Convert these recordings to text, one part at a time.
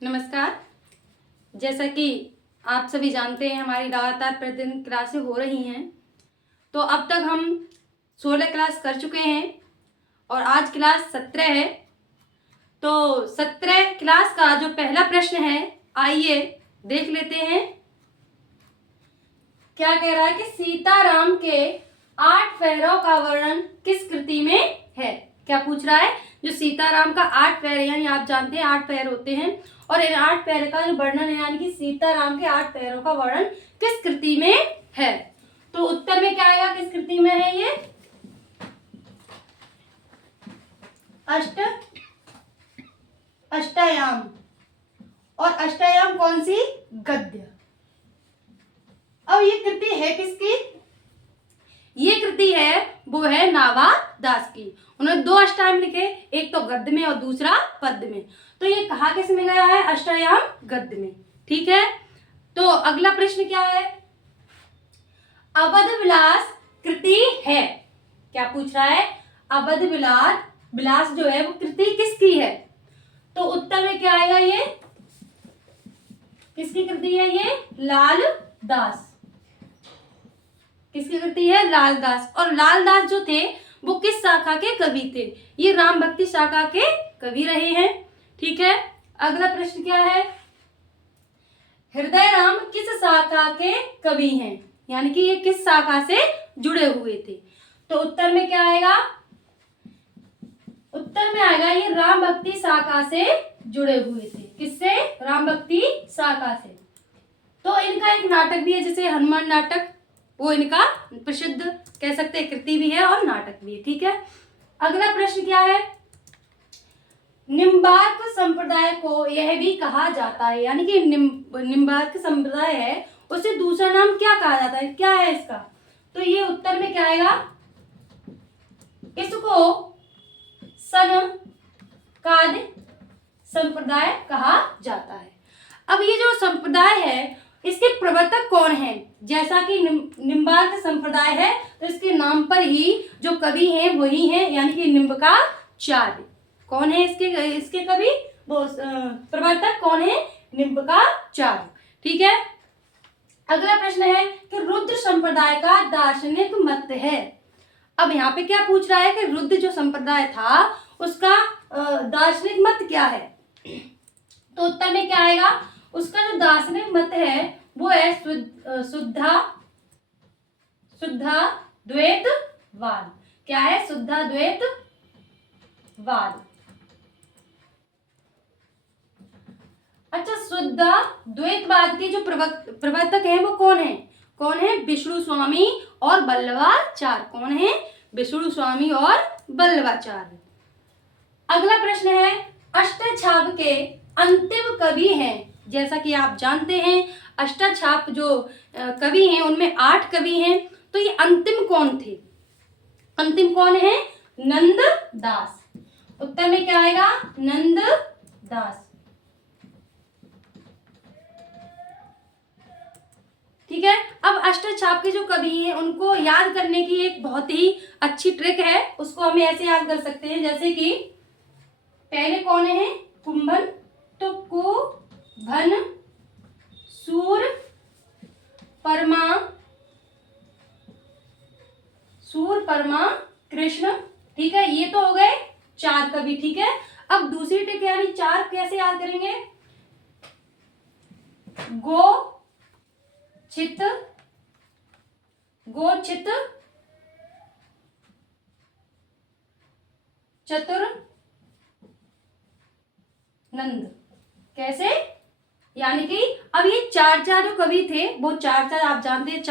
नमस्कार। जैसा कि आप सभी जानते हैं हमारी लगातार प्रतिदिन क्लासें हो रही हैं। तो अब तक हम 16 क्लास कर चुके हैं और आज क्लास 17 है। तो 17 क्लास का जो पहला प्रश्न है, आइए देख लेते हैं। क्या कह रहा है कि सीताराम के 8 पैरों का वर्णन किस कृति में है। क्या पूछ रहा है, जो सीताराम का 8 पैर, यानी आप जानते हैं 8 पैर होते हैं, और इन 8 पैर का जो वर्णन है, यानी कि सीताराम के 8 पैरों का वर्णन किस कृति में है। तो उत्तर में क्या आएगा, किस कृति में है ये, अष्टयाम। और अष्टयाम कौन सी, गद्य। अब ये कृति है किसकी, ये कृति है वो है नावादास की। उन्होंने 2 अष्टायाम लिखे, एक तो गद्य में और दूसरा पद्य में। तो ये कहा किस में गया है, अष्टयाम गद्य में। ठीक है। तो अगला प्रश्न क्या है, अवध विलास कृति है। क्या पूछ रहा है, अवध विलास जो है वो कृति किसकी है। तो उत्तर में क्या आएगा, ये किसकी कृति है, ये लाल दास। किसकी कृति है, लाल दास। और लाल दास जो थे वो किस शाखा के कवि थे, ये राम भक्ति शाखा के कवि रहे हैं। ठीक है। अगला प्रश्न क्या है, हृदय राम किस शाखा के कवि हैं, यानी कि ये किस शाखा से जुड़े हुए थे। तो उत्तर में क्या आएगा, उत्तर में आएगा ये राम भक्ति शाखा से जुड़े हुए थे। किससे, राम भक्ति शाखा से। तो इनका एक नाटक भी है, जैसे हनुमान नाटक, वो इनका प्रसिद्ध कह सकते हैं कृति भी है और नाटक भी है। ठीक है। अगला प्रश्न क्या है, निम्बार्क संप्रदाय को यह भी कहा जाता है, यानी कि निम्बार्क संप्रदाय है, उसे दूसरा नाम क्या कहा जाता है, क्या है इसका। तो ये उत्तर में क्या आएगा, इसको सनकाद संप्रदाय कहा जाता है। अब ये जो संप्रदाय है इसके प्रवर्तक कौन है, जैसा कि निम्बार्क संप्रदाय है तो इसके नाम पर ही जो कवि हैं वही हैं, यानी कि निम्बकाचार्य। कौन है इसके कवि, वो प्रवर्तक कौन है, निम्बकाचार्य। ठीक है। अगला प्रश्न है कि रुद्र संप्रदाय का दार्शनिक मत है। अब यहाँ पे क्या पूछ रहा है कि रुद्र जो संप्रदाय था उसका दार्शनिक मत क्या है। तो उत्तर में क्या आएगा, उसका जो दार्शनिक मत है वो है शुद्धाद्वैतवाद। क्या है, शुद्धाद्वैतवाद। अच्छा, शुद्धाद्वैतवाद के जो प्रवर्तक हैं वो कौन है, विष्णु स्वामी और वल्लभाचार्य। कौन है, विष्णु स्वामी और वल्लभाचार्य। अगला प्रश्न है, अष्टछाप के अंतिम कवि हैं। जैसा कि आप जानते हैं अष्टछाप जो कवि हैं उनमें 8 कवि हैं, तो ये अंतिम कौन थे, अंतिम कौन है, नंददास। उत्तर में क्या आएगा, नंददास। ठीक है। अब अष्टछाप के जो कवि हैं उनको याद करने की एक बहुत ही अच्छी ट्रिक है, उसको हम ऐसे याद कर सकते हैं, जैसे कि पहले कौन है, कुंभन, तो कुभन, सूर परमा, कृष्ण। ठीक है, ये तो हो गए 4 कवि। ठीक है। अब दूसरी ट्रिक, यानी 4 कैसे याद करेंगे, गोचित, चतुर, नंद। कैसे, यानी कि अब ये 4 जो कवि थे वो 4 आप जानते हैं,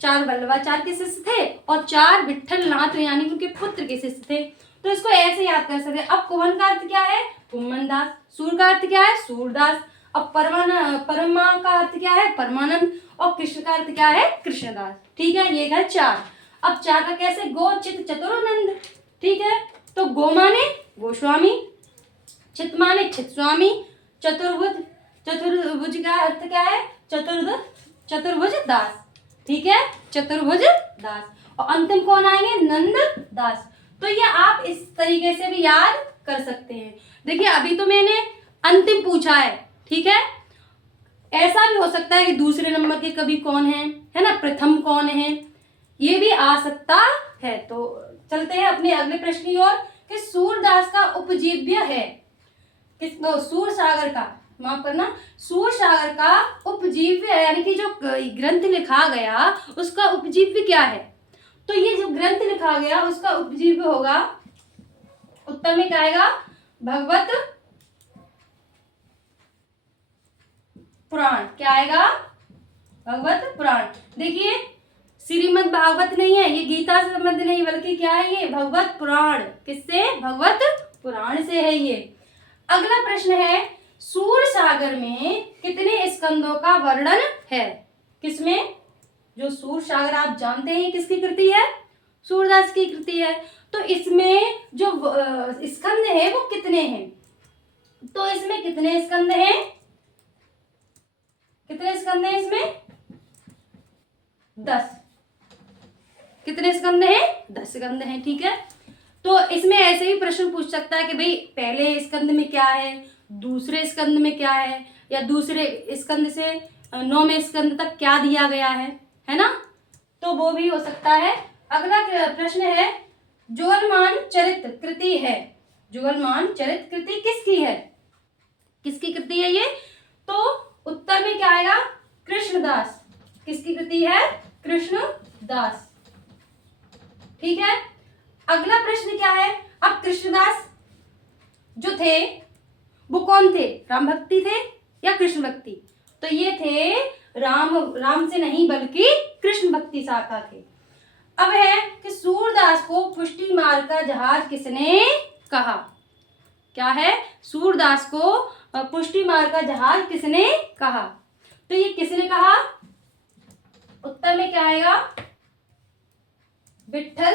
4 वल्लभाचार्य के शिष्य थे और 4 विट्ठल नाथ यानी कि उनके पुत्र के शिष्य थे। तो इसको ऐसे याद कर सकते हैं। अब कुंभन का अर्थ क्या है, कुंभन दास। सूर का अर्थ क्या है, सूरदास। अब परमा का अर्थ क्या है, परमानंद। और कृष्ण का अर्थ क्या है, कृष्णदास। ठीक है, ये है 4। अब 4 का कैसे, गो चित चतुर नंद। ठीक है। तो गो माने गोस्वामी, चित माने चित स्वामी, चतुर्भुज का अर्थ क्या है, चतुर्भुज दास। ठीक है, चतुर्भुज दास। और अंतिम कौन आएंगे, नंद दास। तो ये आप इस तरीके से भी याद कर सकते हैं। देखिए अभी तो मैंने अंतिम पूछा है, ठीक है। ऐसा भी हो सकता है कि दूसरे नंबर के कवि कौन है ना, प्रथम कौन है, ये भी आ सकता है। तो चलते हैं अपने अगले प्रश्न की ओर कि सूरदास का उपजीव्य है सूरसागर का, माफ करना, सूरसागर का उपजीव्य यानी कि जो ग्रंथ लिखा गया उसका उपजीव्य क्या है। तो ये जो ग्रंथ लिखा गया उसका उपजीव्य होगा, उत्तर में क्या आएगा, भगवत पुराण। क्या आएगा, भगवत पुराण। देखिए श्रीमद् भागवत नहीं है, ये गीता से संबंध नहीं बल्कि क्या है, ये भगवत पुराण। किससे, भगवत पुराण से है ये। अगला प्रश्न है, सूरसागर में कितने स्कंदों का वर्णन है। किसमें, जो सूरसागर आप जानते हैं किसकी कृति है, सूरदास की कृति है। तो इसमें जो स्कंद है वो कितने हैं, तो इसमें कितने स्कंद हैं, कितने स्कंद हैं इसमें, 10। कितने स्कंद हैं, 10 स्कंद हैं, ठीक है। तो इसमें ऐसे ही प्रश्न पूछ सकता है कि भाई पहले स्कंद में क्या है, दूसरे स्कंद में क्या है, या दूसरे स्कंद से 9वें स्कंद तक क्या दिया गया है ना, तो वो भी हो सकता है। अगला प्रश्न है, जुगलमान चरित कृति है, जुगलमान चरित कृति किसकी है, किसकी कृति है ये, तो उत्तर में क्या आएगा, कृष्णदास। किसकी कृति है, कृष्णदास, ठीक है। अगला प्रश्न क्या है, अब कृष्णदास जो थे वो कौन थे, राम भक्ति थे या कृष्ण भक्ति, तो ये थे राम से नहीं बल्कि कृष्ण भक्ति शाखा थे। अब है कि सूरदास को पुष्टि मार्ग का जहाज किसने कहा, क्या है, सूरदास को पुष्टि मार्ग का जहाज किसने कहा, तो ये किसने कहा, उत्तर में क्या आएगा, विठल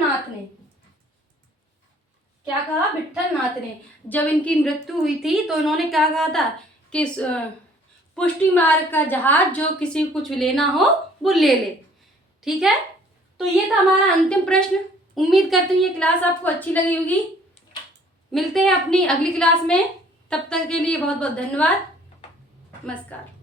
नाथ ने। क्या कहा, विठल नाथ ने। जब इनकी मृत्यु हुई थी तो इन्होंने क्या कहा था कि पुष्टि मार्ग का जहाज जो किसी को कुछ लेना हो वो ले ले, ठीक है। तो ये था हमारा अंतिम प्रश्न। उम्मीद करती हूँ ये क्लास आपको अच्छी लगी होगी। मिलते हैं अपनी अगली क्लास में, तब तक के लिए बहुत बहुत धन्यवाद, नमस्कार।